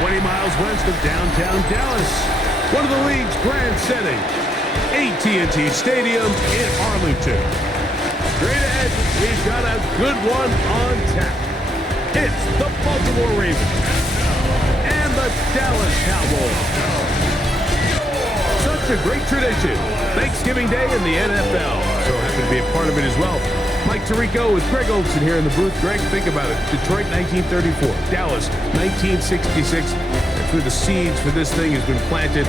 20 miles west of downtown Dallas. One of the league's grand settings, AT&T Stadium in Arlington. Straight ahead, we've got a good one on tap. It's the Baltimore Ravens and the Dallas Cowboys. Such a great tradition. Thanksgiving Day in the NFL. So happy to be a part of it as well. Mike Tirico with Greg Olson here in the booth. Greg, think about it. Detroit, 1934. Dallas, 1966. That's where the seeds for this thing has been planted.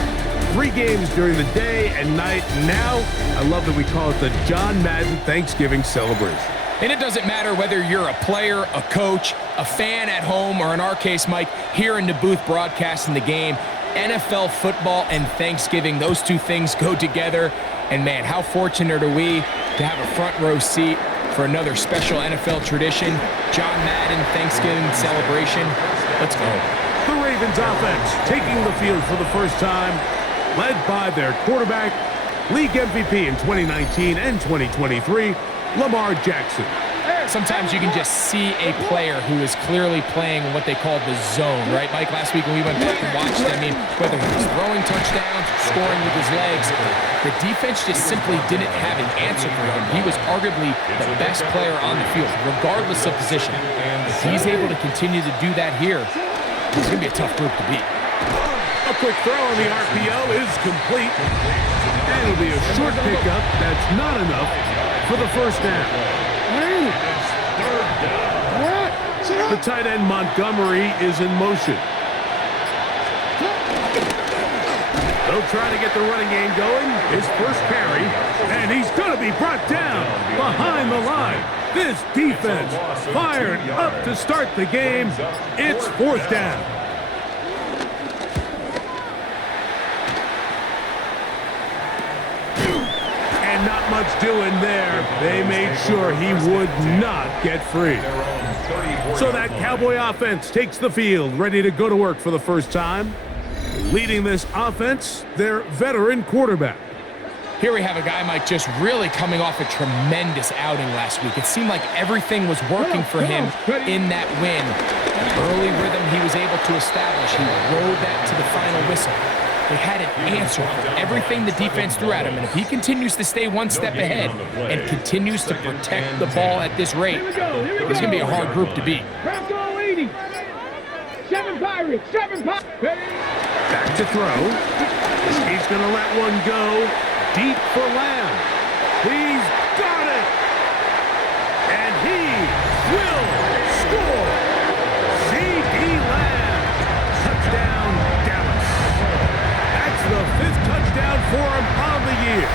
3 games during the day and night. Now, I love that we call it the John Madden Thanksgiving celebration. And it doesn't matter whether you're a player, a coach, a fan at home, or in our case, Mike, here in the booth broadcasting the game. NFL football and Thanksgiving, those two things go together. And man, how fortunate are we to have a front row seat for another special NFL tradition, John Madden Thanksgiving celebration. Let's go. The Ravens offense taking the field for the first time, led by their quarterback, league MVP in 2019 and 2023, Lamar Jackson. Sometimes you can just see a player who is clearly playing what they call the zone, right, Mike? Last week when we went back and watched them, I mean, whether he was throwing touchdowns, scoring with his legs, the defense just simply didn't have an answer for him. He was arguably the best player on the field, regardless of position. If he's able to continue to do that here, it's going to be a tough group to beat. A quick throw on the RPO is complete. And it'll be a short pickup. That's not enough for the first down. The tight end Montgomery is in motion. They'll try to get the running game going. His first carry, and he's going to be brought down behind the line. This defense fired up to start the game. It's 4th down. And not much doing there. They made sure he would not get free. So that Cowboy offense takes the field, ready to go to work for the first time. Leading this offense, their veteran quarterback. Here we have a guy, Mike, just really coming off a tremendous outing last week. It seemed like everything was working for him in that win. Early rhythm he was able to establish. He rode that to the final whistle. They had an answer for everything the defense threw at him, and if he continues to stay one step ahead and continues to protect the ball at this rate, it's going to be a hard group to beat. Back to throw. He's going to let one go deep for Lamb. He's got it! And he will score! C.D. Lamb. Touchdown, Dallas. That's the 5th touchdown for him on the year.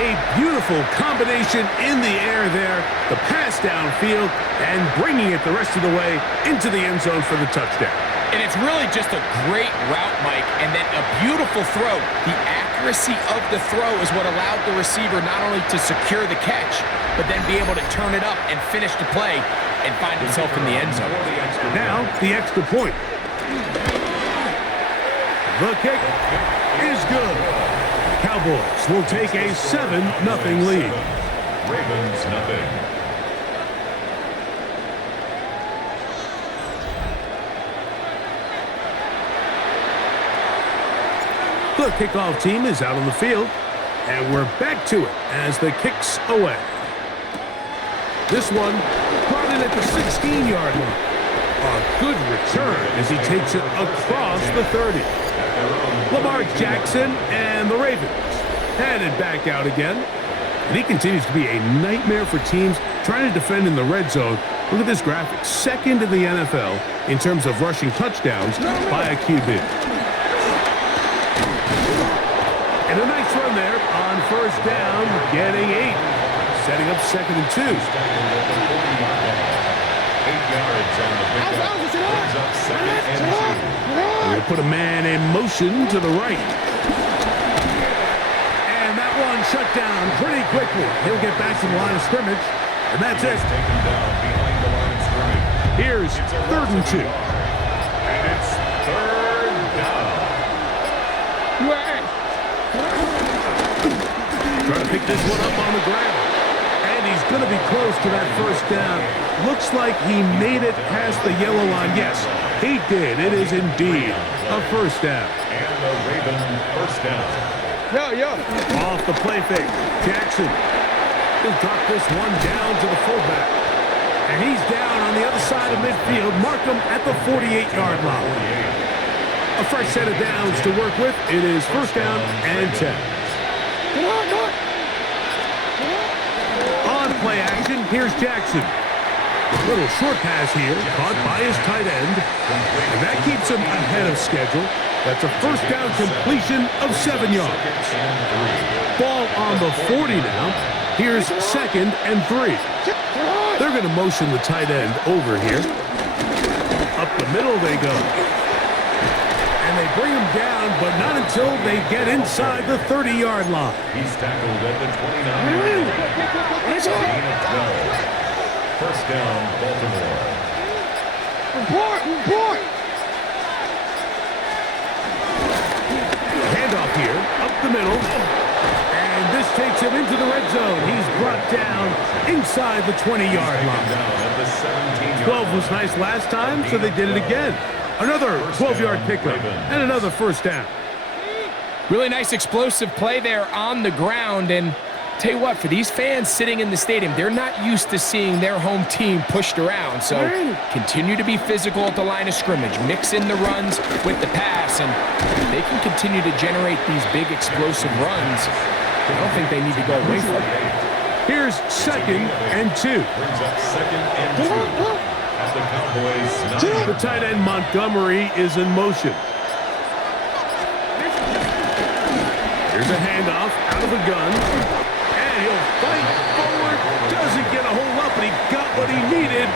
A beautiful combination in the air there. The pass downfield and bringing it the rest of the way into the end zone for the touchdown. And it's really just a great route, Mike, and then a beautiful throw. The accuracy of the throw is what allowed the receiver not only to secure the catch, but then be able to turn it up and finish the play and find himself in the end zone. Now, the extra point. The kick is good. Cowboys will take a 7-0 lead. Ravens nothing. The kickoff team is out on the field, and we're back to it as the kick's away. This one brought in at the 16-yard line. A good return as he takes it across the 30. Lamar Jackson and the Ravens headed back out again. And he continues to be a nightmare for teams trying to defend in the red zone. Look at this graphic. 2nd in the NFL in terms of rushing touchdowns by a QB. And a nice run there on first down, getting 8. Setting up 2nd and 2. 8 yards on the pickup. Brings up 2nd and 2. We'll put a man in motion to the right. And that one shut down pretty quickly. He'll get back to the line of scrimmage, and that's it. Taken down behind the line of scrimmage. Here's 3rd and 2. And it's 3rd down. Trying to pick this one up on the ground. And he's going to be close to that first down. Looks like he made it past the yellow line. Yes, he did. It is indeed a first down. And the Raven first down. Off the play fake. Jackson. He'll drop this one down to the fullback. And he's down on the other side of midfield. Mark him at the 48-yard line. A fresh set of downs to work with. It is first down and 10. On play action, here's Jackson. A little short pass here, caught by his tight end. And that keeps him ahead of schedule. That's a first down completion of 7 yards. Ball on the 40 now. Here's second and 3. They're going to motion the tight end over here. Up the middle they go. And they bring him down, but not until they get inside the 30-yard line. He's tackled at the 29. Gain of 12. First down, Baltimore. Report! Handoff here, up the middle. And this takes him into the red zone. He's brought down inside the 20-yard line. Down at the 17-yard 12 was nice last time, so they did it again. Another 12-yard pickup and another first down. Really nice explosive play there on the ground. And tell you what, for these fans sitting in the stadium, they're not used to seeing their home team pushed around. So continue to be physical at the line of scrimmage. Mix in the runs with the pass, and they can continue to generate these big explosive runs. I don't think they need to go away from it. Here's second and 2. brings up second and 2 at the Cowboys 9. The tight end Montgomery is in motion. Here's a handoff out of the gun. And he'll fight forward. Doesn't get a hold up, but he got what he needed.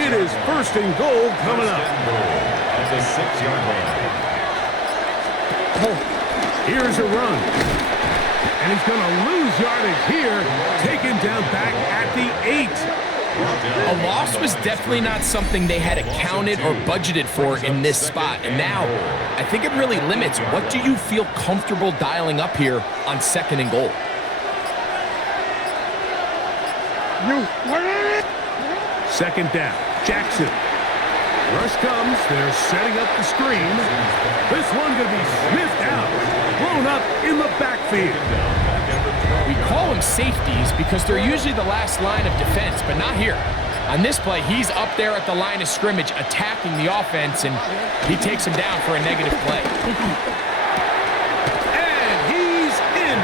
It is first and goal coming up. At the 6-yard line. Here's a run. And he's going to lose yardage here. Taken down back at the 8. A loss was definitely not something they had accounted or budgeted for in this spot. And now, I think it really limits what do you feel comfortable dialing up here on second and goal. Second down. Jackson. Rush comes. They're setting up the screen. This one going to be sniffed out. Blown up in the backfield. We call them safeties because they're usually the last line of defense, but not here. On this play, he's up there at the line of scrimmage attacking the offense, and he takes him down for a negative play. And he's in.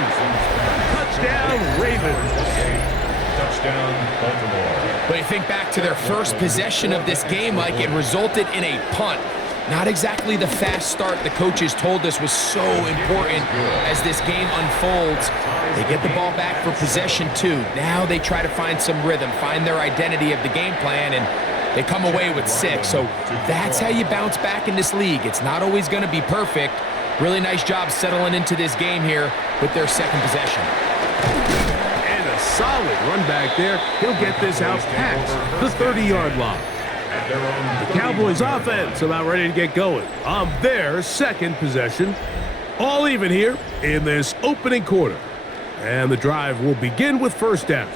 Touchdown, Ravens. Touchdown, Baltimore. But you think back to their first possession of this game, like it resulted in a punt. Not exactly the fast start the coaches told us was so important as this game unfolds. They get the ball back for possession 2. Now they try to find some rhythm, find their identity of the game plan, and they come away with 6. So that's how you bounce back in this league. It's not always going to be perfect. Really nice job settling into this game here with their second possession. And a solid run back there. He'll get this out past the 30-yard line. The Cowboys offense about ready to get going on their second possession. All even here in this opening quarter. And the drive will begin with first down.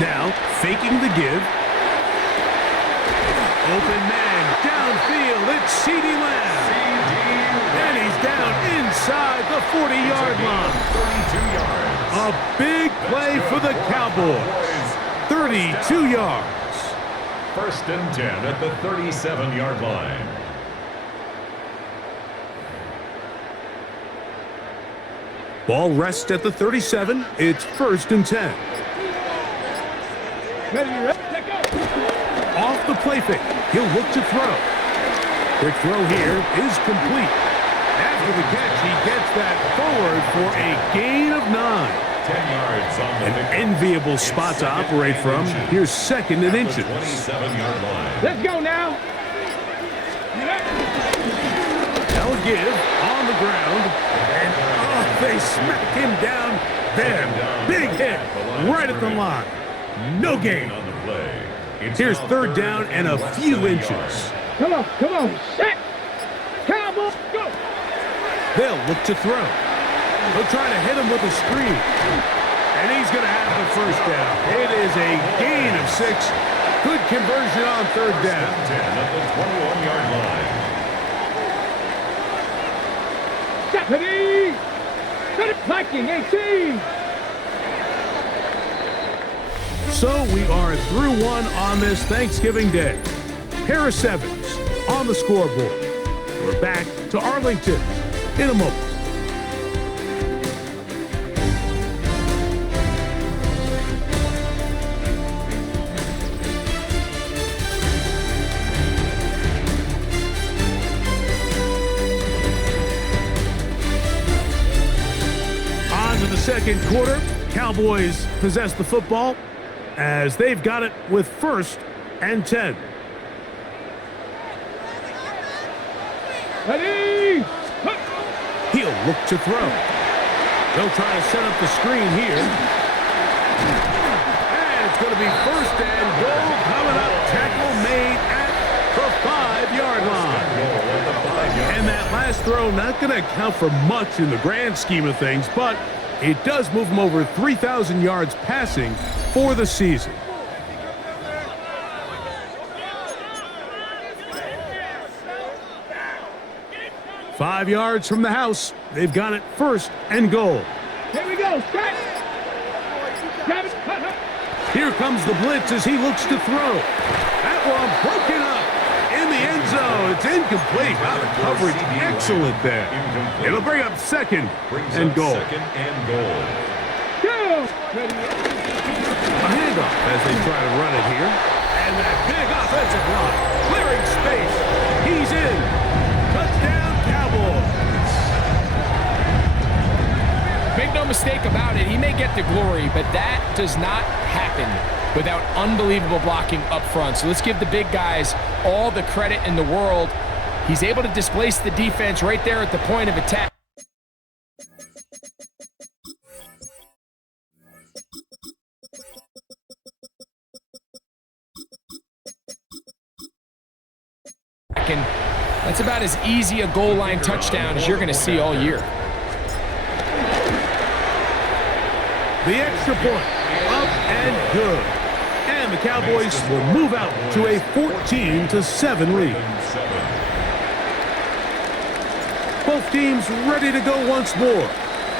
Now, faking the give. Open man downfield. It's CeeDee Lamb. And he's down inside the 40-yard line. 32 yards. A big play for the Cowboys. 32 yards. First and 10 at the 37-yard line. Ball rests at the 37. It's first and 10. Off the play fake. He'll look to throw. Quick throw here is complete. After the catch, he gets that forward for a gain of 9. 10 yards on the An enviable spot to operate from. Here's second and inches. 27-yard line. Let's go now. Now a give on the ground. And they smack him down there. Big hit right at the line. No gain. On the play. It's Here's now third down and a few inches. Come on. Set. Cowboys, go. They'll look to throw. They'll try to hit him with a screen. And he's going to have the first down. It is a gain of 6. Good conversion on third down. 10 at the 21-yard line. Deputy! Good blocking, 18! So we are through one on this Thanksgiving Day. Pair of 7s on the scoreboard. We're back to Arlington in a moment. On to the second quarter. Cowboys possess the football as they've got it with 1st and 10. Ready! He'll look to throw. They'll try to set up the screen here. And it's going to be 1st and goal coming up. Tackle made at the 5-yard line. And that last throw not going to count for much in the grand scheme of things, but it does move him over 3,000 yards passing for the season. Five yards from the house. They've got it 1st and goal. Here we go, strike! Grab it, Here comes the blitz as he looks to throw. That one broken up in the end zone. It's incomplete. Wow, the coverage excellent there. It'll bring up 2nd and goal. 2nd and goal. Go! Ready? A handoff as they try to run it here. And that big offensive line clearing space. He's in. Touchdown, Cowboys. Make no mistake about it, he may get the glory, but that does not happen without unbelievable blocking up front. So let's give the big guys all the credit in the world. He's able to displace the defense right there at the point of attack. And that's about as easy a goal line touchdown as you're going to see all year. The extra point, up and good. And the Cowboys will move out to a 14-7 lead. Both teams ready to go once more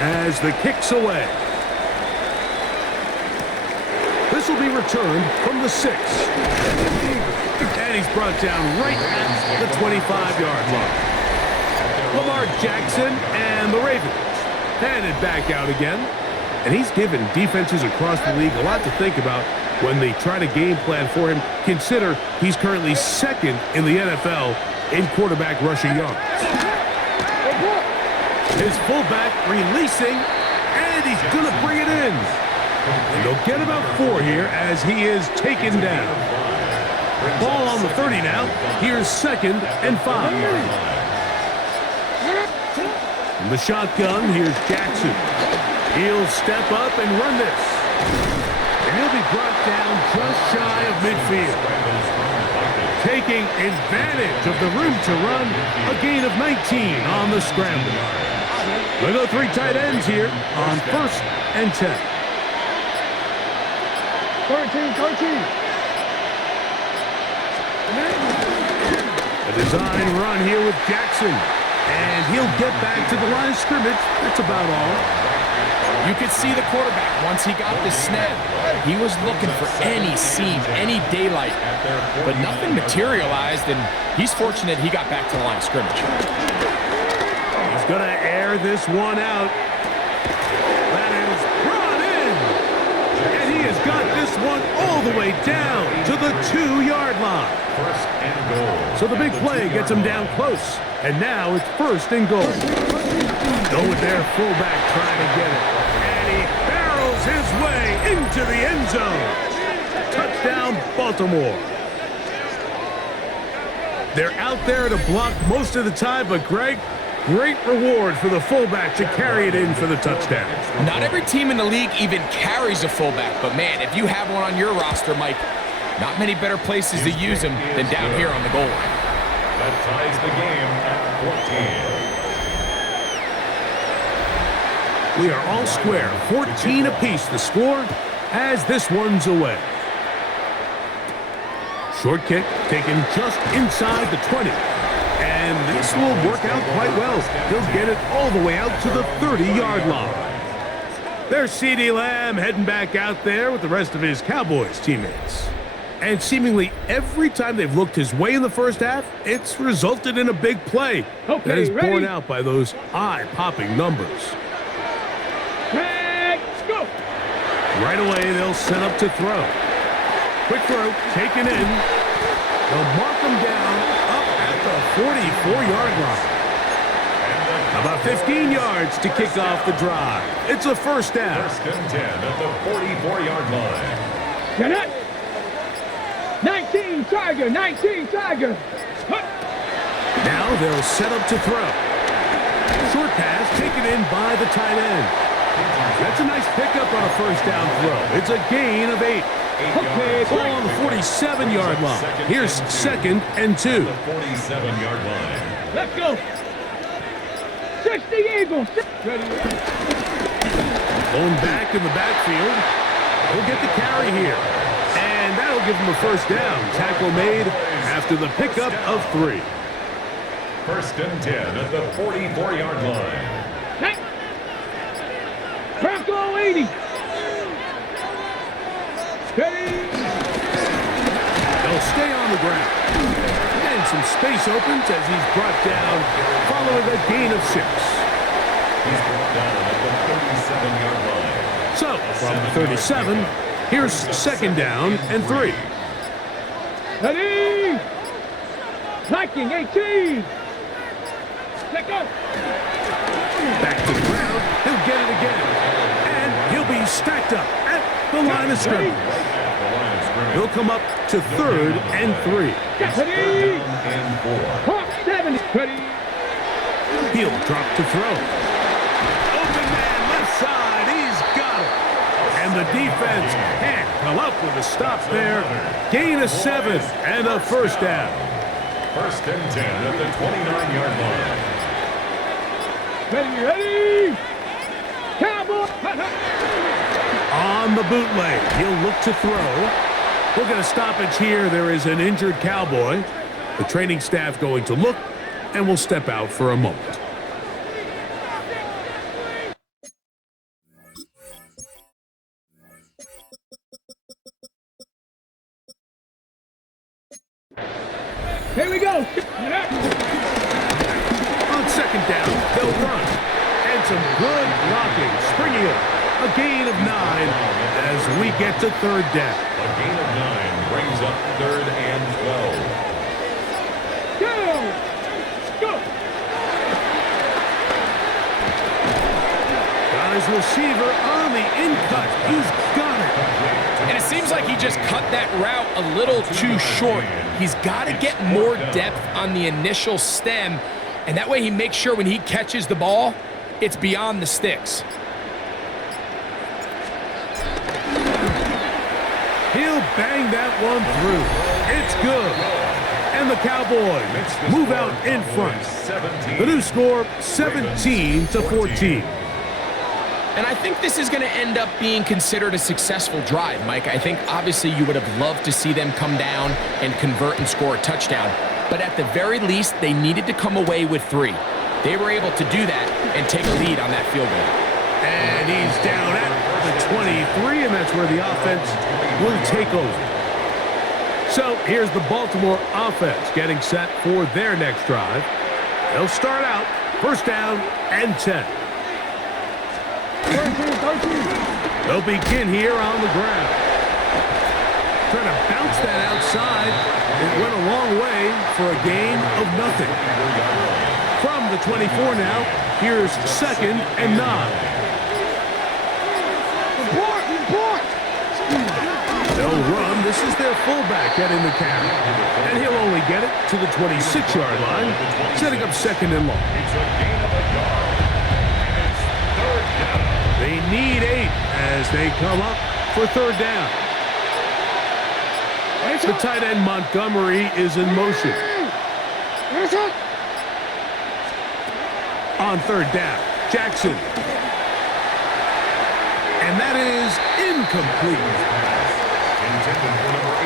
as the kick's away. This will be returned from the 6. And he's brought down right at the 25-yard line. Lamar Jackson and the Ravens headed back out again. And he's given defenses across the league a lot to think about when they try to game plan for him. Consider he's currently 2nd in the NFL in quarterback rushing yards. His fullback releasing, and he's going to bring it in. And they'll get about 4 here as he is taken down. Ball on the 30 now. Here's 2nd and 5. From the shotgun, here's Jackson. He'll step up and run this. And he'll be brought down just shy of midfield. Taking advantage of the room to run, a gain of 19 on the scramble. We'll go 3 tight ends here on 1st and 10. 13. A design run here with Jackson. And he'll get back to the line of scrimmage. That's about all. You could see the quarterback, once he got the snap, he was looking for any seam, any daylight, but nothing materialized, and he's fortunate he got back to the line of scrimmage. He's going to air this one out. That is brought in. And he has got this one all the way down to the 2-yard line. 1st and goal. So the big play gets him down close. And now it's 1st and goal. Go with their fullback trying to get it. And he barrels his way into the end zone. Touchdown, Baltimore. They're out there to block most of the time, but Greg, great reward for the fullback to carry it in for the touchdown. Not every team in the league even carries a fullback, but man, if you have one on your roster, Mike, not many better places to use him than down here on the goal line. That ties the game at 14. We are all square. 14 apiece the score as this one's away. Short kick taken just inside the 20. And this will work out quite well. He'll get it all the way out to the 30-yard line. There's CeeDee Lamb heading back out there with the rest of his Cowboys teammates. And seemingly every time they've looked his way in the first half, it's resulted in a big play that is borne out by those eye-popping numbers. Let's go. Right away, they'll set up to throw. Quick throw, taken in. They'll mark him down up at the 44-yard line. About 15 yards to kick off the drive. It's a first down. First and 10 at the 44-yard line. Get it. 19 Tiger, 19 Tiger. Now they'll set up to throw. Short pass taken in by the tight end. That's a nice pickup on a first down throw. It's a gain of 8. Okay, Ball on the 47-yard line. Here's second and 2. The 47-yard line. Let's go. 60 Eagles. Ready. Going back in the backfield. He'll get the carry here. And that'll give him a first down. Tackle made after the pickup of 3. First and 10 at the 44-yard line. Bronco 80. Ready. They'll stay on the ground. And some space opens as he's brought down following a gain of 6. He's brought down at the 37-yard line. So, from the 37, here's second down and 3. Ready. Viking 18. Let go. Back to the ground. He'll get it again. And he'll be stacked up at the line of scrimmage. He'll come up to third and 3. Ready. And 4. Hawk 70. Ready. He'll drop to throw. Open man left side. He's got it. And the defense can't come up with a stop there. Gain of 7 and a first down. First and 10 at the 29-yard line. Ready, ready. Cowboy. On the bootleg, he'll look to throw. We'll get a stoppage here. There is an injured Cowboy. The training staff going to look, and we'll step out for a moment. Here we go. On second down, they'll run. And some good blocking. Springing up. A gain of 9 as we get to third down. A gain of 9 brings up third and 12. Go. Got his receiver on the in-cut. He's got it. And it seems like he just cut that route a little too short. He's got to get more depth on the initial stem, and that way he makes sure when he catches the ball, it's beyond the sticks. He'll bang that one through. It's good. And the Cowboys move out in front. The new score, 17-14. And I think this is going to end up being considered a successful drive, Mike. I think obviously you would have loved to see them come down and convert and score a touchdown. But at the very least, they needed to come away with 3. They were able to do that and take a lead on that field goal. And he's down at the 23, and that's where the offense will take over. So here's the Baltimore offense getting set for their next drive. They'll start out first down and 10. They'll begin here on the ground. Trying to bounce that outside. It went a long way for a gain of nothing. From the 24 now, here's second and 9. They'll run. This is their fullback getting the carry. And he'll only get it to the 26-yard line, setting up second and long. They need 8 as they come up for third down. The tight end Montgomery is in motion. On third down, Jackson. And that is incomplete.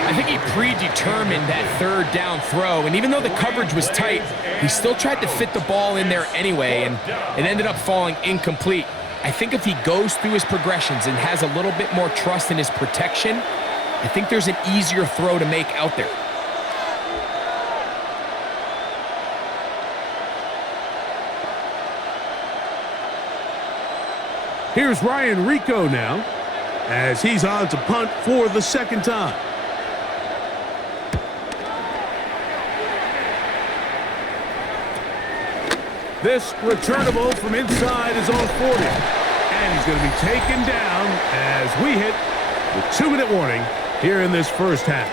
I think he predetermined that third down throw, and even though the coverage was tight, he still tried to fit the ball in there anyway, and it ended up falling incomplete. I think if he goes through his progressions and has a little bit more trust in his protection, I think there's an easier throw to make out there. Here's Ryan Rico now, as he's on to punt for the second time. This returnable from inside his own 40. And he's going to be taken down as we hit the 2-minute warning here in this first half.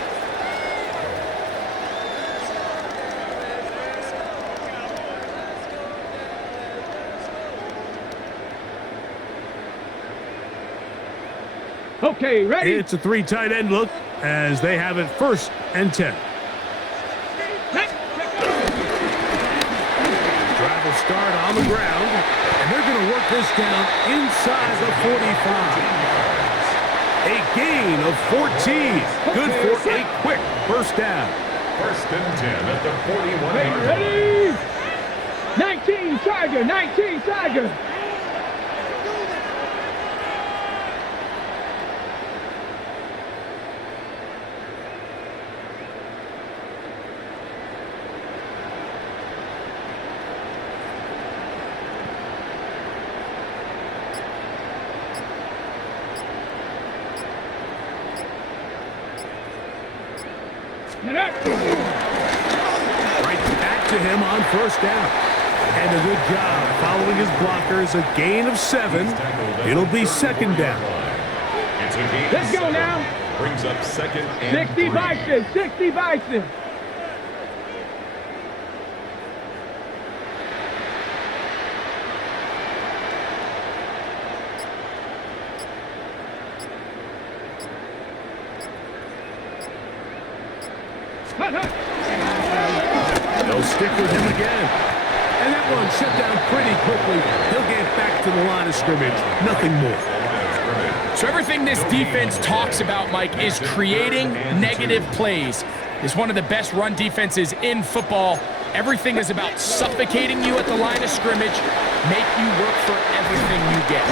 Okay, ready? It's a 3 tight end look as they have it 1st and 10. Drive will start on the ground, and they're going to work this down inside the 45. A gain of 14. Good for a quick first down. 1st and 10 at the 41-yard line. Ready? 19 Tiger, 19 Tiger. Right back to him on 1st down. And a good job following his blockers. A gain of 7. It'll be 2nd down. It's a gain. Let's go now. Brings up 2nd and 60 3. Bison, 60 Bison. They'll stick with him again. And that one shut down pretty quickly. He'll get back to the line of scrimmage. Nothing more. So everything this defense talks about, Mike, is creating negative plays. It's one of the best run defenses in football. Everything is about suffocating you at the line of scrimmage, make you work for everything you get.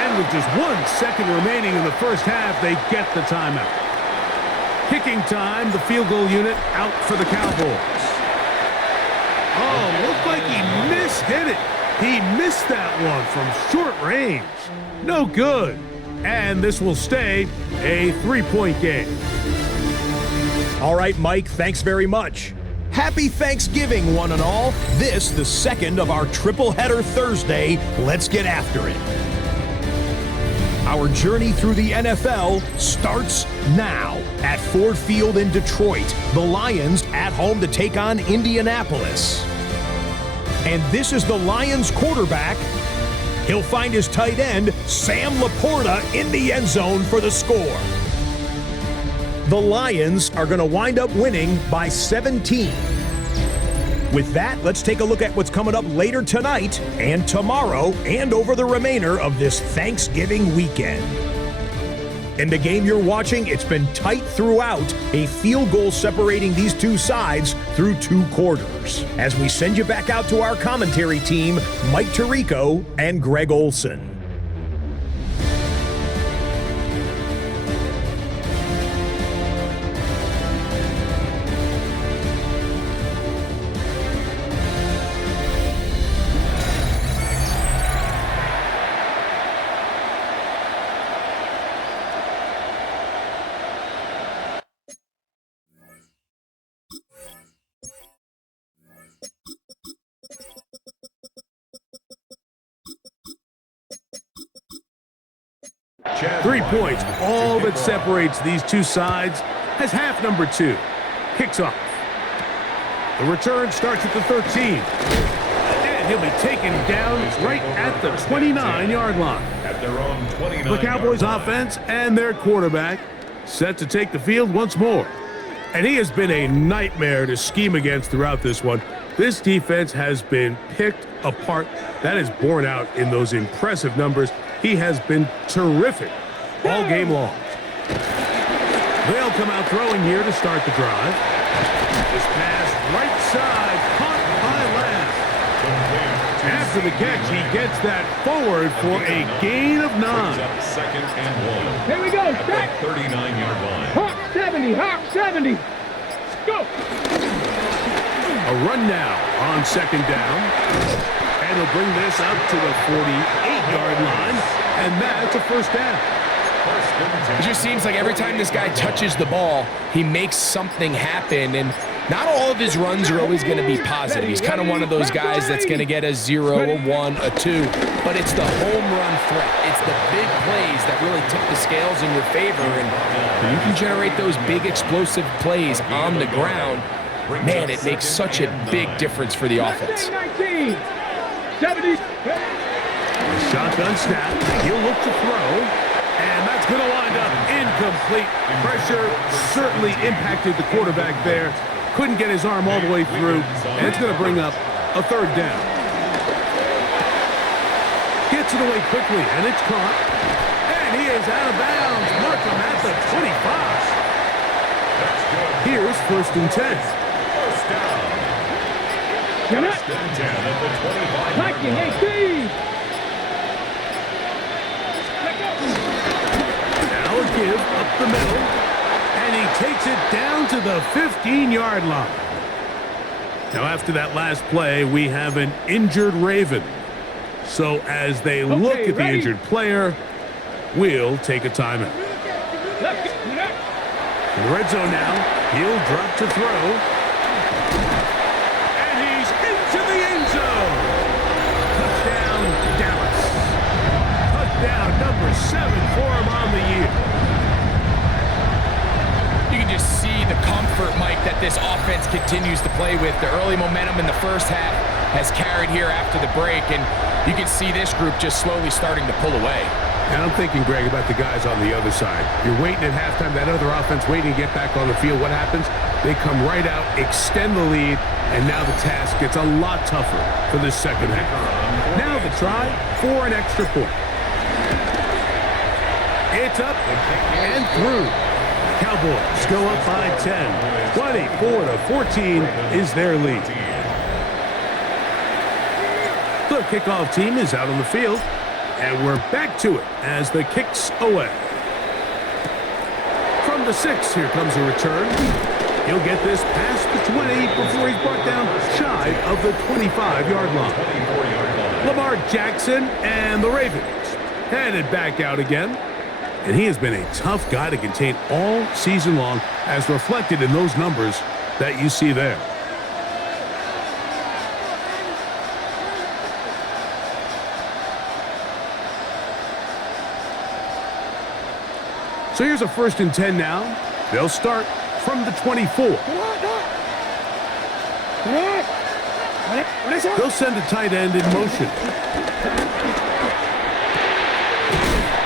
And with just 1 second remaining in the first half, they get the timeout. Kicking time, the field goal unit out for the Cowboys. Oh, looked like he mishit it. He missed that one from short range. No good. And this will stay a 3-point game. All right, Mike, thanks very much. Happy Thanksgiving, one and all. This, the second of our triple header Thursday. Let's get after it. Our journey through the NFL starts now at Ford Field in Detroit. The Lions at home to take on Indianapolis. And this is the Lions quarterback. He'll find his tight end, Sam Laporta, in the end zone for the score. The Lions are going to wind up winning by 17. With that, let's take a look at what's coming up later tonight and tomorrow and over the remainder of this Thanksgiving weekend. In the game you're watching, it's been tight throughout, a field goal separating these two sides through 2 quarters. As we send you back out to our commentary team, Mike Tirico and Greg Olson. Chad 3 White points, all to that kick off. separates these two sides as half number 2 kicks off. The return starts at the 13. And he'll be taken down right at the 29-yard line. At their own 29-yard The Cowboys line. offense and their quarterback set to take the field once more. And he has been a nightmare to scheme against throughout this one. This defense has been picked apart. That is borne out in those impressive numbers. He has been terrific all game long. They'll come out throwing here to start the drive. This pass right side, caught by Lamb. After the catch, he gets that forward for a gain of 9. Second and 1. Here we go. At Set. the 39-yard line. Hawk 70. Hawk 70. Go. A run now on second down. And he'll bring this up to the 48-yard line. And that's a first down. It just seems like every time this guy touches the ball, he makes something happen. And not all of his runs are always going to be positive. He's kind of one of those guys that's going to get a 0, a 1, a 2. But it's the home run threat. It's the big plays that really tip the scales in your favor. And when you can generate those big explosive plays on the ground, man, it makes such a big difference for the offense. 19. 70. Shotgun snap. He'll look to throw. And that's going to wind up incomplete. Pressure certainly impacted the quarterback there. Couldn't get his arm all the way through. And it's going to bring up a third down. Gets it away quickly, and it's caught. And he is out of bounds. Markham at the 25. Here's first and 10. First down. First and 10 at the 25. Liking 18. Now a give up the middle. And he takes it down to the 15-yard line. Now after that last play, we have an injured Raven. So as they look at the injured player, we'll take a timeout. In the red zone now, he'll drop to throw. And he's into the end zone. Touchdown, Dallas. Touchdown number 7 for him on the year. You can just see the comfort, Mike, that this offense continues to play with. The early momentum in the first half has carried here after the break, and you can see this group just slowly starting to pull away. And I'm thinking, Greg, about the guys on the other side. You're waiting at halftime, that other offense waiting to get back on the field. What happens? They come right out, extend the lead, and now the task gets a lot tougher for this second half. Now the try for an extra point. It's up and through. Cowboys go up by 10. 24-14 is their lead. The kickoff team is out on the field, and we're back to it as the kick's away. From the 6, here comes a return. He'll get this past the 20 before he's brought down shy of the 25-yard line. Lamar Jackson and the Ravens headed back out again. And he has been a tough guy to contain all season long, as reflected in those numbers that you see there. So here's a first and 10 now. They'll start from the 24. They'll send a tight end in motion.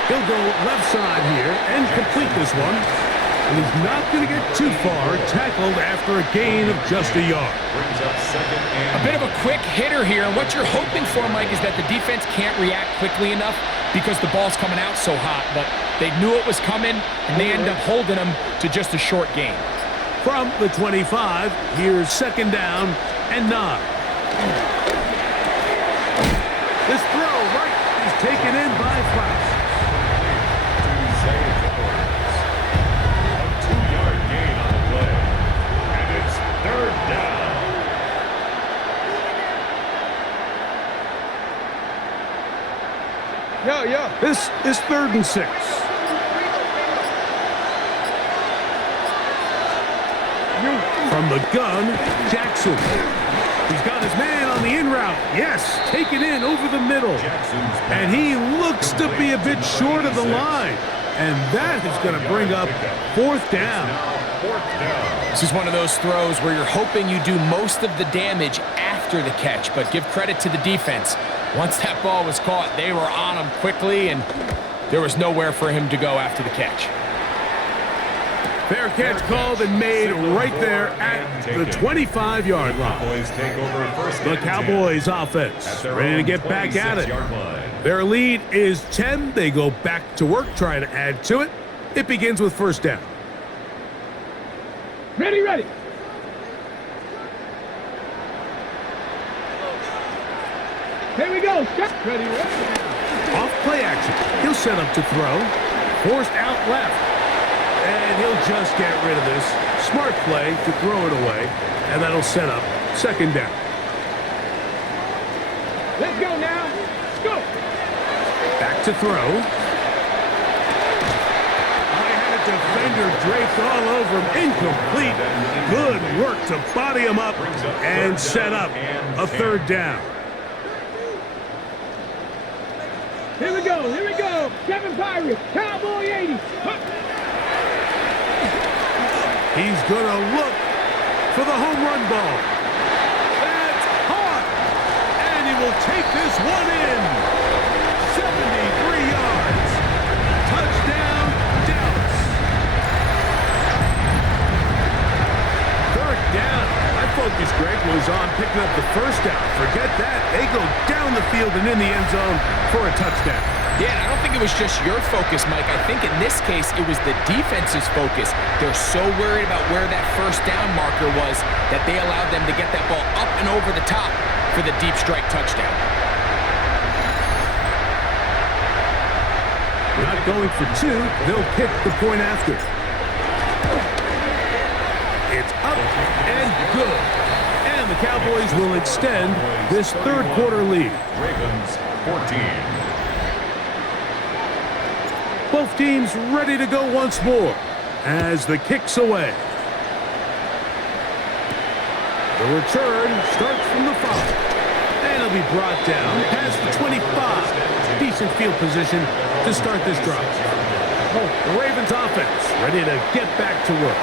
He'll go left side here and complete this one. And he's not going to get too far, tackled after a gain of just a yard. A bit of a quick hitter here, and what you're hoping for, Mike, is that the defense can't react quickly enough because the ball's coming out so hot. But they knew it was coming, and they end up holding them to just a short gain. From the 25, here's second down and 9. This throw right is taken in by Fox. This is 3rd and 6. From the gun, Jackson. He's got his man on the in route. Yes, taken in over the middle. And he looks to be a bit short of the line. And that is going to bring up 4th down. This is one of those throws where you're hoping you do most of the damage after the catch, but give credit to the defense. Once that ball was caught, they were on him quickly, and there was nowhere for him to go after the catch. Fair catch called and made right there at the 25-yard line. Cowboys take over first. The Cowboys offense ready to get back at it. Their lead is 10. They go back to work, trying to add to it. It begins with first down. Ready, ready. Here we go. Ready, ready. Off play action. He'll set up to throw. Forced out left. And he'll just get rid of this. Smart play to throw it away. And that'll set up second down. Let's go now. Let's go. Back to throw. I had a defender draped all over him. Incomplete. Good work to body him up and set up a third down. Here we go. Here we go. Kevin Pirates. Cowboy 80. He's going to look for the home run ball. That's hot. And he will take this one in. 73 yards. Touchdown, Dallas. Third down. My focus, Greg, was on picking up the first down. Forget that. They go down the field and in the end zone for a touchdown. Yeah, I don't think it was just your focus, Mike. I think in this case, it was the defense's focus. They're so worried about where that first down marker was that they allowed them to get that ball up and over the top for the deep strike touchdown. Not going for two. They'll kick the point after. It's up and good. And the Cowboys will extend this third quarter lead. Ravens 14. Both teams ready to go once more as the kick's away. The return starts from the 5. And it'll be brought down past the 25. Decent field position to start this drive. The Ravens offense ready to get back to work.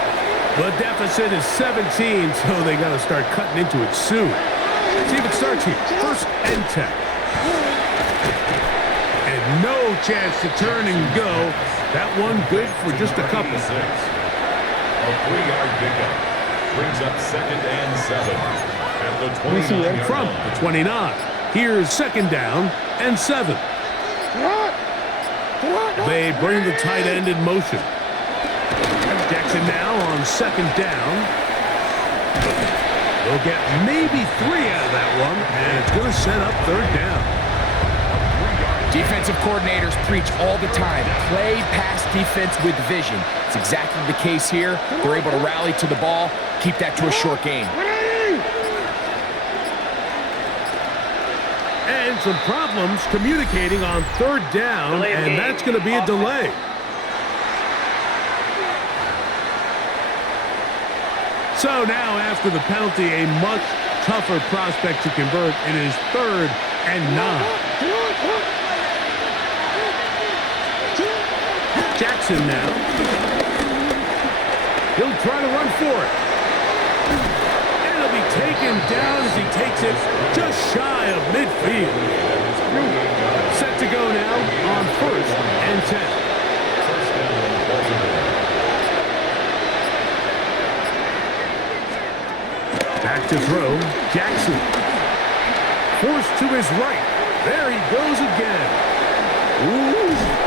The deficit is 17, so they got to start cutting into it soon. Let's see if it starts here. First and 10. And no chance to turn and go. That one good for just a couple. A 3-yard pickup brings up second and 7 at the 29. From the 29. Here's second down and 7. They bring the tight end in motion. Jackson now on second down. They'll get maybe 3 out of that one, and it's going to set up third down. Defensive coordinators preach all the time, play pass defense with vision. It's exactly the case here. They're able to rally to the ball, keep that to a short game. And some problems communicating on third down, and that's going to be a delay. So now, after the penalty, a much tougher prospect to convert. It is third and 9. Jackson now. He'll try to run for it. And it'll be taken down as he takes it just shy of midfield. Set to go now on first and 10. Back to throw. Jackson. Forced to his right. There he goes again. Ooh.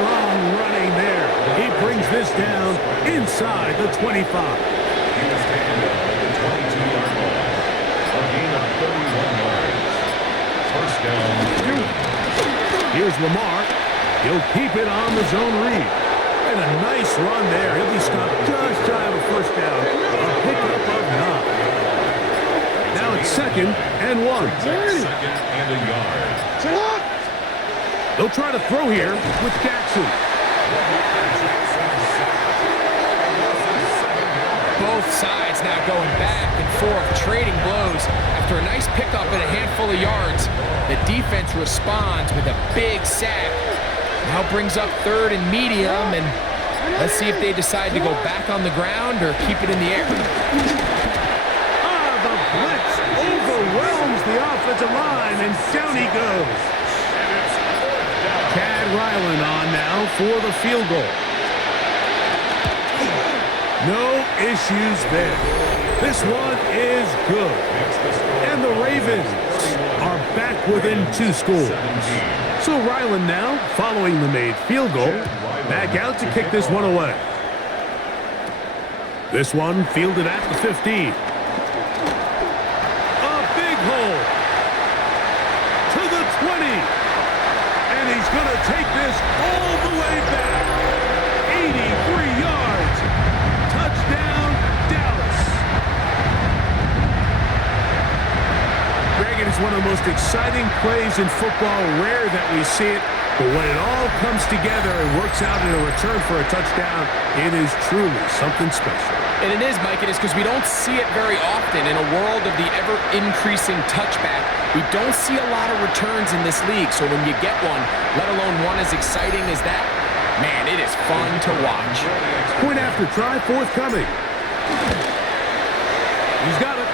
Strong running there. He brings this down inside the 25. He was taken down at the 22-yard line. A gain of 31 yards. First down. Here's Lamar. He'll keep it on the zone read. And a nice run there. He'll be stopped just shy of a first down. A pickup of 9. Now it's second and 1. Second and a yard. They'll try to throw here with Jackson. Both sides now going back and forth, trading blows. After a nice pickup and a handful of yards, the defense responds with a big sack. Now brings up third and medium, and let's see if they decide to go back on the ground or keep it in the air. The blitz overwhelms the offensive line, and down he goes. Chad Ryland on now for the field goal. No issues there. This one is good. And the Ravens are back within 2 scores. So Ryland now, following the made field goal, back out to kick this one away. This one fielded at the 15. A big hole to the 20. And he's going to take this all the way back. 83 yards. Touchdown, Dallas. Greg, it is one of the most exciting plays in football. Rare that we see it, but when it all comes together and works out in a return for a touchdown, it is truly something special. And it is, Mike. It is because we don't see it very often in a world of the ever-increasing touchback. We don't see a lot of returns in this league, so when you get one, let alone one as exciting as that, man, it is fun to watch. Point after try forthcoming. He's got it.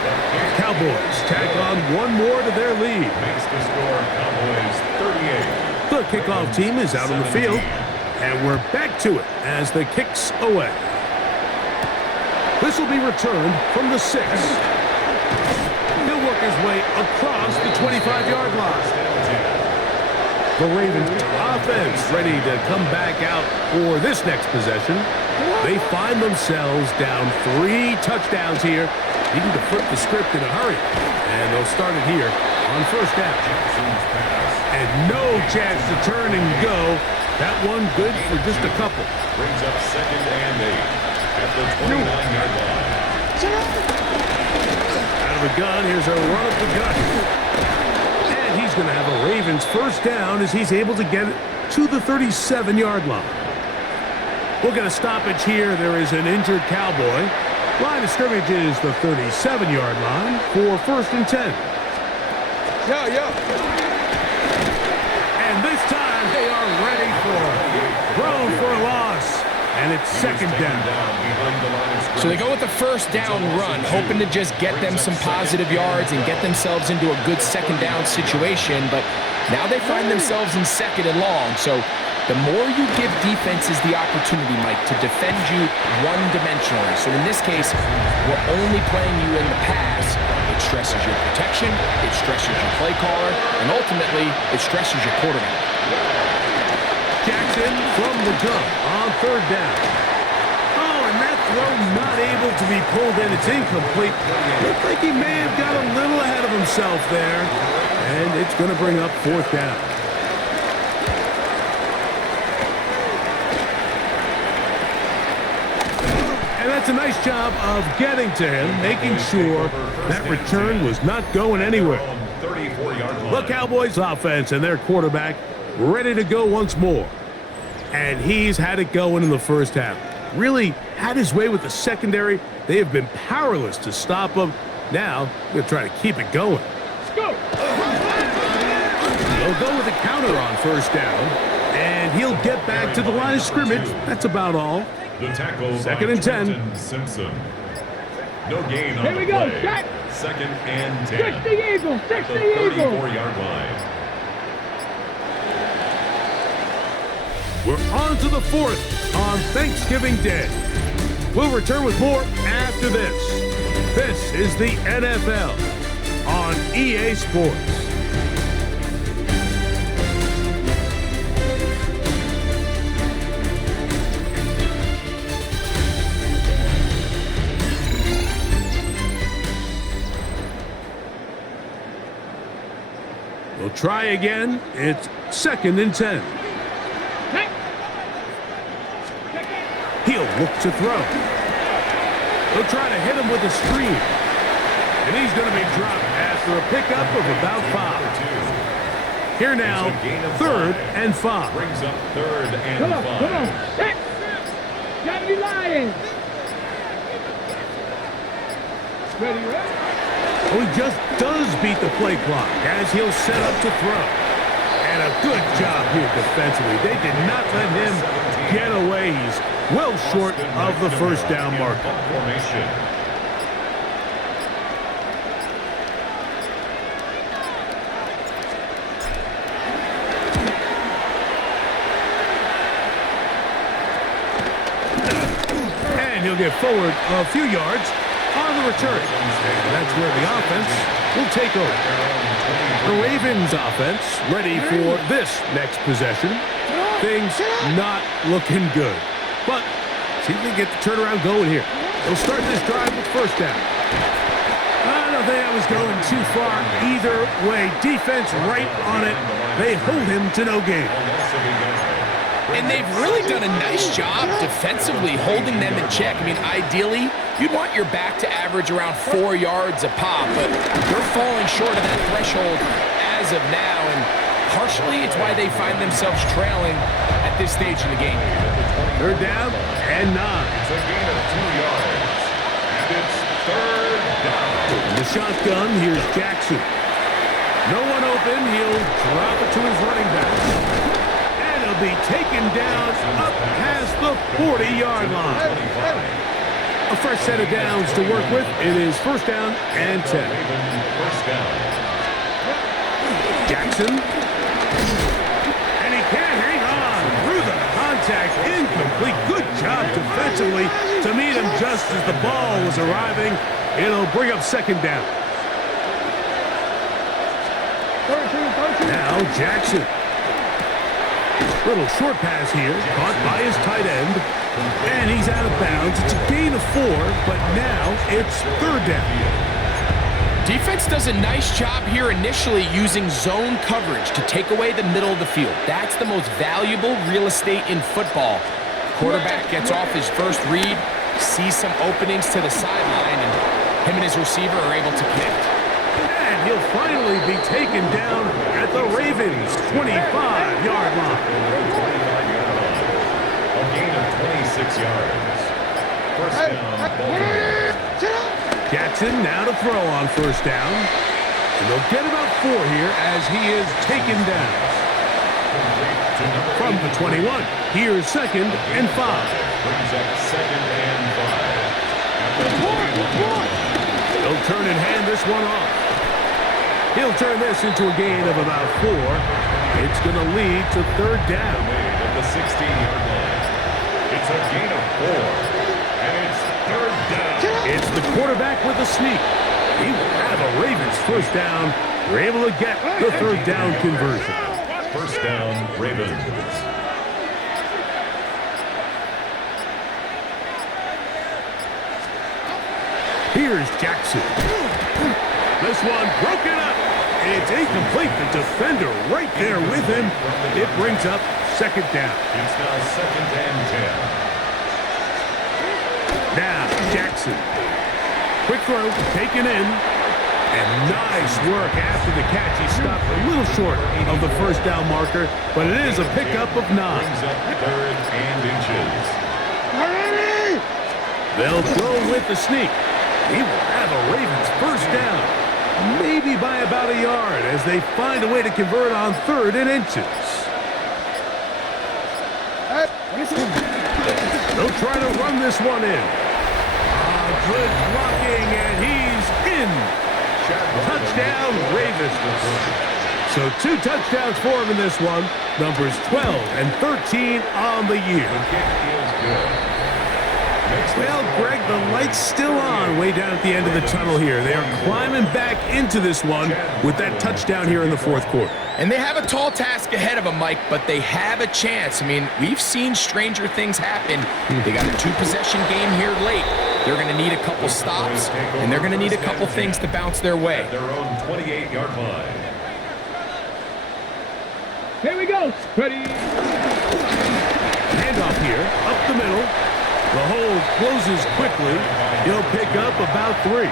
Cowboys tack on one more to their lead. Makes the score Cowboys 38. The kickoff team is out on the field, and we're back to it as the kicks away. This will be returned from the 6. He'll work his way across the 25-yard line. The Ravens offense ready to come back out for this next possession. They find themselves down 3 touchdowns here, needing to flip the script in a hurry. And they'll start it here on first down. And no chance to turn and go. That one good for just a couple. Brings up 2nd and 8 at the 29-yard line. Out of a gun, here's a run up the gut. And he's going to have a Ravens first down as he's able to get it to the 37-yard line. We'll get a stoppage here. There is an injured Cowboy. Line of scrimmage is the 37-yard line for 1st and 10. And this time they are ready for it. Thrown for a loss. And it's 2nd down. So they go with the first down run, hoping to just get them some positive yards and get themselves into a good 2nd down situation, but now they find themselves in 2nd and long. So the more you give defenses the opportunity, Mike, to defend you one-dimensionally. So in this case, we're only playing you in the pass. It stresses your protection, it stresses your play caller, and ultimately, it stresses your quarterback. Jackson from the gun on 3rd down. Oh, and that throw not able to be pulled in. It's incomplete. Looks like he may have got a little ahead of himself there. And it's going to bring up 4th down. And that's a nice job of getting to him, making sure that return was not going anywhere. The Cowboys offense and their quarterback ready to go once more. And he's had it going in the first half. Really had his way with the secondary. They have been powerless to stop him. Now, they're trying to keep it going. Let's go. They'll go with a counter on 1st down. And he'll get back to the line of scrimmage. That's about all. The tackle 2nd and 10. Simpson. No gain on Here the we go. play. Check. 2nd and 10. 60 Eagles. 60 The Eagles. 34-yard line. We're on to the 4th on Thanksgiving Day. We'll return with more after this. This is the NFL on EA Sports. We'll try again. It's 2nd and 10. He'll look to throw. They'll try to hit him with a screen. And he's going to be dropped after a pickup of about 5. Here now, 3rd and 5. Brings up 3rd and 5. Come on. Check. Gotta be lying. Ready. Oh, he just does beat the play clock as he'll set up to throw. And a good job here defensively. They did not let him get away. He's well short of the first down mark. Formation. he'll get forward a few yards on the return. And that's where the offense will take over. The Ravens offense ready for this next possession. Things not looking good. But see if they get the turnaround going here. They'll start this drive with first down. I don't think I was going too far either way. Defense right on it. They hold him to no gain. And they've really done a nice job defensively holding them in check. I mean, ideally, you'd want your back to average around 4 yards a pop, but they're falling short of that threshold as of now, and partially it's why they find themselves trailing at this stage in the game. Third down and 9. It's a gain of 2 yards. And it's third down. In the shotgun, here's Jackson. No one open. He'll drop it to his running back. And he'll be taken down up past the 40-yard line. A fresh set of downs to work with. It is first down and 10. First down. Jackson. And he can't hang on through the contact. Incomplete. Good job defensively to meet him just as the ball was arriving. It'll bring up second down. Now Jackson. Little short pass here, caught by his tight end. And he's out of bounds. It's a gain of 4, but now it's third down. Defense does a nice job here initially using zone coverage to take away the middle of the field. That's the most valuable real estate in football. Quarterback gets off his first read, sees some openings to the sideline, and him and his receiver are able to connect. And he'll finally be taken down at the Ravens' 25-yard line. A gain of 26 yards. First down, Baltimore. Jackson now to throw on first down. And they'll get about 4 here as he is taken down. From the 21, here's second and 5. Brings up second and 5. He'll turn and hand this one off. He'll turn this into a gain of about 4. It's going to lead to third down. At the 16-yard line. It's a gain of 4. And it's third down. It's the quarterback with a sneak. He will have a Ravens first down. We're able to get the third down conversion. First down, Ravens. Here's Jackson. This one broken up. It's incomplete. The defender right there with him. It brings up second down. It's now second and 10. Now Jackson. Quick throw, taken in. And nice work after the catch. He stopped a little short of the first down marker, but it is a pickup of 9. Brings up third and inches. They'll throw with the sneak. He will have a Ravens first down, maybe by about a yard, as they find a way to convert on third and inches. They'll try to run this one in. Good blocking, and he's in. Touchdown, Ravens. So 2 touchdowns for him in this one. Numbers 12 and 13 on the year. Well, Greg, the light's still on way down at the end of the tunnel here. They are climbing back into this one with that touchdown here in the fourth quarter. And they have a tall task ahead of them, Mike, but they have a chance. I mean, we've seen stranger things happen. They got a 2-possession game here late. They're going to need a couple stops, and they're going to need a couple things to bounce their way. Their own 28-yard line. Here we go. Ready. Handoff here, up the middle. The hold closes quickly. He'll pick up about 3.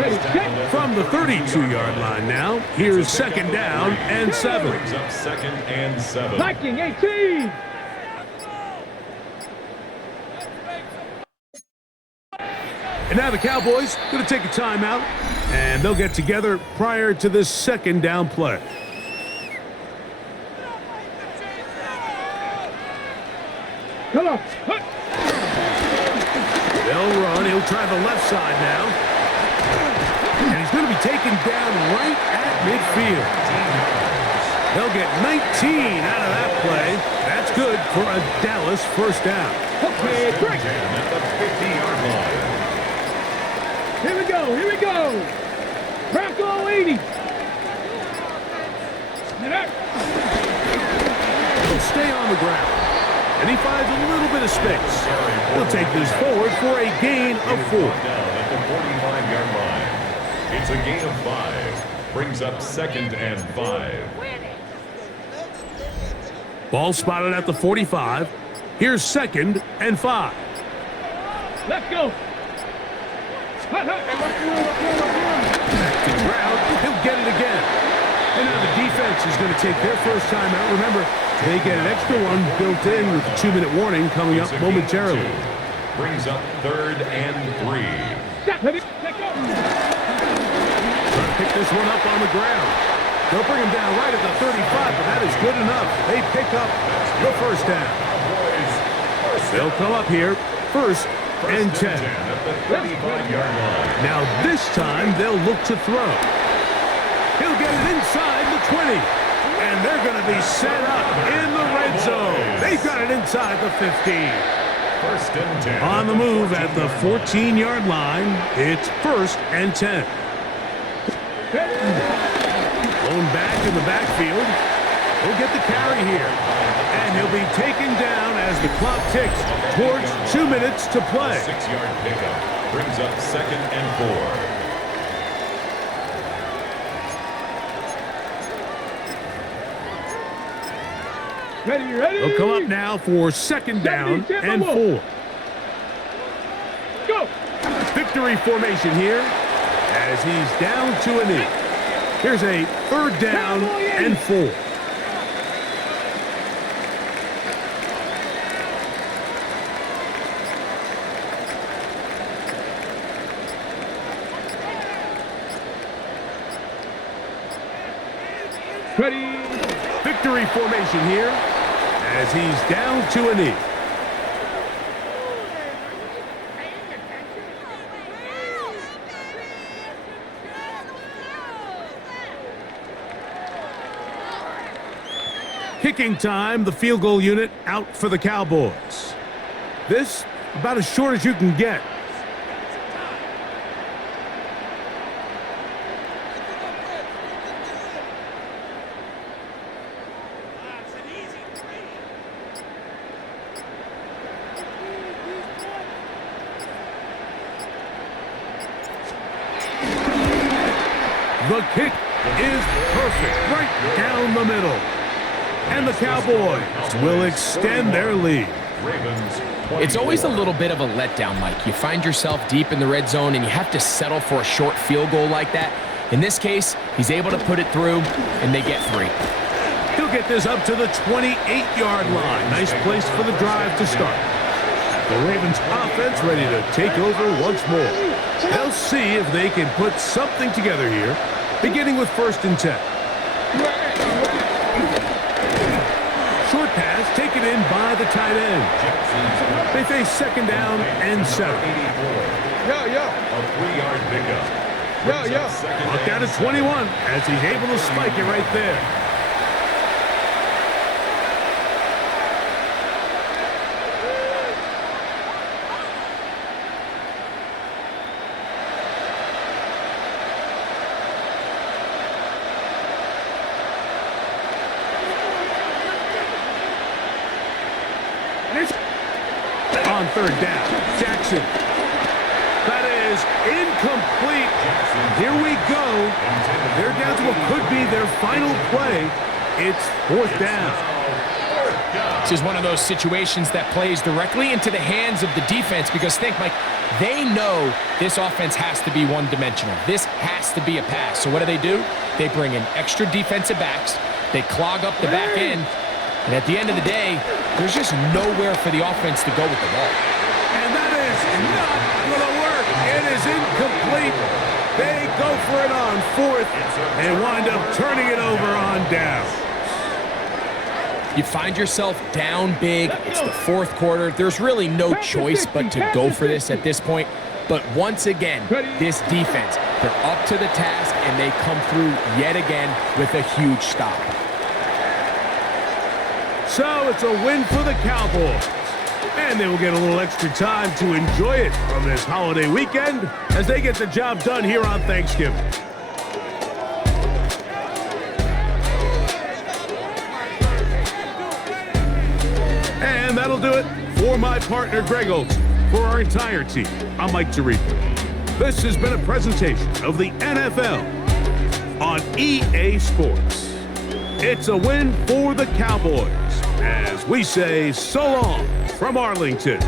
Ready. Set. From the 32-yard line now, here's second down and 7. Brings up second and 7. Viking 18. And now the Cowboys going to take a timeout, and they'll get together prior to this second down play. Come on. They'll run. He'll try the left side now. And he's going to be taken down right at midfield. They'll get 19 out of that play. That's good for a Dallas first down. Okay, First break. and 10 at the 50-yard line. Here we go, here we go. Bronco 80. He'll stay on the ground. And he finds a little bit of space. He'll take this forward for a gain of 4. Down at the 45-yard line. It's a gain of 5. Brings up 2nd and 5. Ball spotted at the 45. Here's 2nd and 5. Let's go. Hut, hut. Back to the ground. He'll get it again. And now the defense is going to take their first time out. Remember, they get an extra one built in with the 2-minute warning coming up It's a gain of momentarily. 2. Brings up 3rd and 3. Step, let go. Trying to pick this one up on the ground. They'll bring him down right at the 35, but that is good enough. They pick up the first down. They'll come up here, first and 10. At the 35-yard line. Now this time they'll look to throw. He'll get it inside the 20. And they're going to be set up in the red zone. They've got it inside the 15. First and 10. On the move at the 14-yard line, it's first and 10. Thrown back in the backfield. He'll get the carry here. And he'll be taken down as the clock ticks towards 2 minutes to play. 6-yard pickup. Brings up 2nd and 4. Ready, ready. They'll come up now for 2nd down and 4. Go. Victory formation here as he's down to a knee. Here's a 3rd down and 4. Ready. Victory formation here as he's down to a knee. Kicking time, the field goal unit out for the Cowboys. This about as short as you can get. The kick is perfect, right down the middle. And the Cowboys will extend their lead. Ravens. It's always a little bit of a letdown, Mike. You find yourself deep in the red zone and you have to settle for a short field goal like that. In this case, he's able to put it through, and they get 3. He'll get this up to the 28-yard line. Nice place for the drive to start. The Ravens offense ready to take over once more. They'll see if they can put something together here, beginning with 1st and 10. Short pass taken in by the tight end. They face 2nd down and 7. Yo, yo. A 3-yard pickup. Yo, yo. Look down to 21 as he's able to spike it right there. On 3rd down, Jackson. That is incomplete. Here we go. They're down to what could be their final play. It's 4th down. This is one of those situations that plays directly into the hands of the defense because think, Mike, they know this offense has to be one-dimensional. This has to be a pass. So what do? They bring in extra defensive backs. They clog up the back end. And at the end of the day, there's just nowhere for the offense to go with the ball. And that is not going to work. It is incomplete. They go for it on 4th and wind up turning it over on down. You find yourself down big. It's the 4th quarter. There's really no choice but to go for this at this point. But once again, this defense, they're up to the task, and they come through yet again with a huge stop. So it's a win for the Cowboys. And they will get a little extra time to enjoy it on this holiday weekend as they get the job done here on Thanksgiving. And that'll do it for my partner, Greg Olson. For our entire team, I'm Mike Tirico. This has been a presentation of the NFL on EA Sports. It's a win for the Cowboys as we say so long from Arlington.